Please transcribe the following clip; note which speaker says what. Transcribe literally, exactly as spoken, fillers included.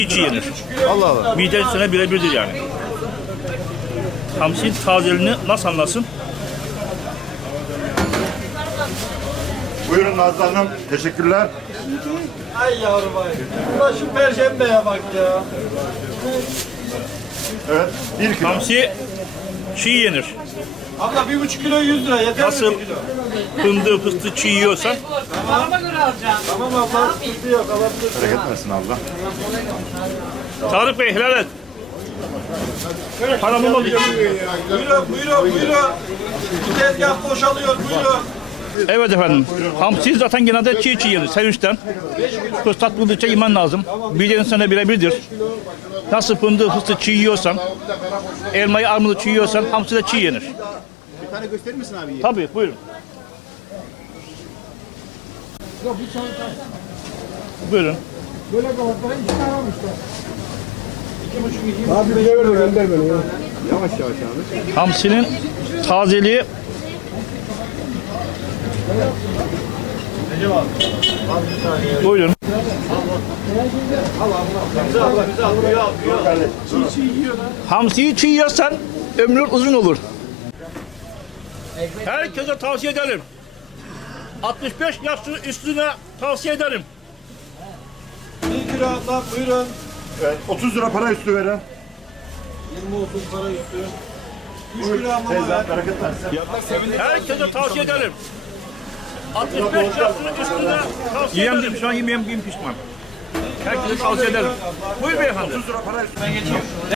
Speaker 1: Hiç yenir.
Speaker 2: Allah Allah.
Speaker 1: Mide üstüne birebirdir yani. Hamsinin tazeliğini nasıl anlasın?
Speaker 2: Buyurun Nazlı Hanım. Teşekkürler.
Speaker 3: Ay yavrum ay. Ulan şu perşembeye bak ya.
Speaker 2: Evet. Bir kilo.
Speaker 1: Hamsi çiğ yenir.
Speaker 3: Abla bir buçuk kilo yüz lira yeter
Speaker 1: Nasıl
Speaker 3: mi bir kilo?
Speaker 1: fındığı fıstığı çiğ yiyorsan
Speaker 3: Tamam abla sıkıntı yok alabilirsin.
Speaker 2: Bereket versin abla.
Speaker 1: Tarık Bey helal et. Paramı mı?
Speaker 3: Buyurun buyurun buyurun. Bu tezgah boşalıyor buyurun.
Speaker 1: Evet efendim. Hamsi zaten genelde çiğ çiğ yenir. Sevinçten. Fıstık buldukça yemen lazım. Midenin üstüne birebirdir. Nasıl fındığı fıstığı çiğ yiyorsan, elmayı armudu çiğ yiyorsan hamsi de çiğ yenir.
Speaker 2: Bir tane gösterir misin abi?
Speaker 1: Tabii buyurun. Buyurun.
Speaker 2: Abi bize ver gönder beni ya. Yavaş yavaş abi.
Speaker 1: Hamsinin tazeliği buyurun. Hamsiyi çiğ yersen ömrün uzun olur. Herkese tavsiye ederim. altmış beş yaş üstüne tavsiye ederim.
Speaker 3: Bir kilo abla buyurun.
Speaker 2: Evet. otuz lira para üstü veren.
Speaker 3: yirmi otuz para üstü. üç kilo abla
Speaker 2: Teyze
Speaker 3: ver.
Speaker 2: bereket versin.
Speaker 1: Herkese tavsiye ederim. altmış beş yaş üstüne tavsiye ederim. Yiyem şu an yemeğim pişman. Herkese tavsiye ederim. Buyur beyefendi.
Speaker 2: otuz lira para üstü.